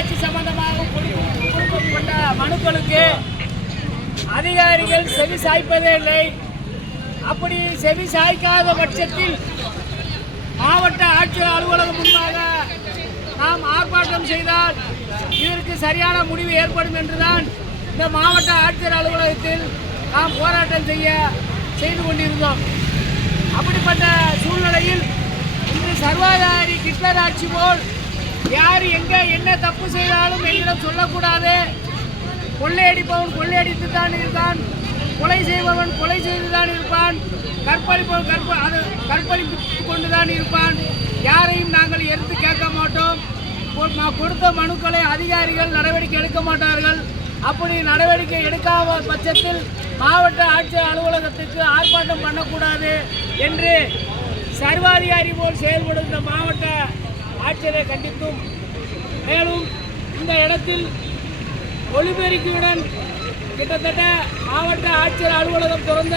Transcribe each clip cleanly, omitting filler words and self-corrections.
நகராட்சி சம்பந்தமாக கொடுக்கப்பட்ட மனுக்களுக்கு அதிகாரிகள் செவி சாய்ப்பதே இல்லை. அப்படி செவி சாய்க்காத பட்சத்தில் மாவட்ட ஆட்சியர் அலுவலகம் முன்பாக நாம் ஆர்ப்பாட்டம் செய்தால் இதற்கு சரியான முடிவு ஏற்படும் என்றுதான் இந்த மாவட்ட ஆட்சியர் அலுவலகத்தில் நாம் போராட்டம் செய்து கொண்டிருந்தோம். அப்படிப்பட்ட சூழ்நிலையில் இன்று சர்வாதாரி ஹிட்லர் ஆட்சி போல் யார் எங்கே என்ன தப்பு செய்தாலும் என்னிடம் சொல்லக்கூடாது, கொள்ளையடிப்பவன் கொள்ளையடித்து தான் இருக்கான், கொலை செய்பவன் கொலை செய்து தான் இருப்பான், கற்பழிப்பவன் கற்பழித்து கொண்டுதான் இருப்பான், யாரையும் நாங்கள் எடுத்து கேட்க மாட்டோம், கொடுத்த மனுக்களை அதிகாரிகள் நடவடிக்கை எடுக்க மாட்டார்கள். அப்படி நடவடிக்கை எடுக்காத பட்சத்தில் மாவட்ட ஆட்சியர் அலுவலகத்துக்கு ஆர்ப்பாட்டம் பண்ணக்கூடாது என்று சர்வாதிகாரி போல் செயல்படும் இந்த மாவட்ட ஆட்சியரை கண்டித்தும், மேலும் இந்த இடத்தில் ஒலிபெருக்கியுடன் கிட்டத்தட்ட மாவட்ட ஆட்சியர் அலுவலகம் திறந்த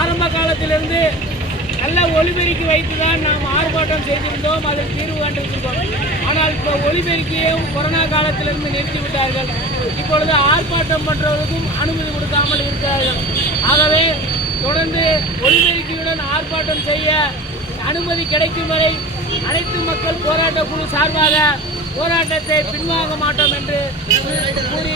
ஆரம்ப காலத்திலிருந்து நல்ல ஒலிபெருக்கி வைத்துதான் நாம் ஆர்ப்பாட்டம் செய்திருந்தோம், அதில் தீர்வு கண்டிருந்தோம். ஆனால் இப்போ ஒலிபெருக்கியையும் கொரோனா காலத்திலிருந்து நிறுத்திவிட்டார்கள். இப்பொழுது ஆர்ப்பாட்டம் பண்ணுறதுக்கும் அனுமதி கொடுக்காமல் இருக்கிறார்கள். ஆகவே தொடர்ந்து ஒலிபெருக்கியுடன் ஆர்ப்பாட்டம் செய்ய அனுமதி கிடைக்கும் வரை அனைத்து மக்கள் போராட்ட குழு சார்பாக போராட்டத்தை பின்வாங்க மாட்டோம் என்று கூறி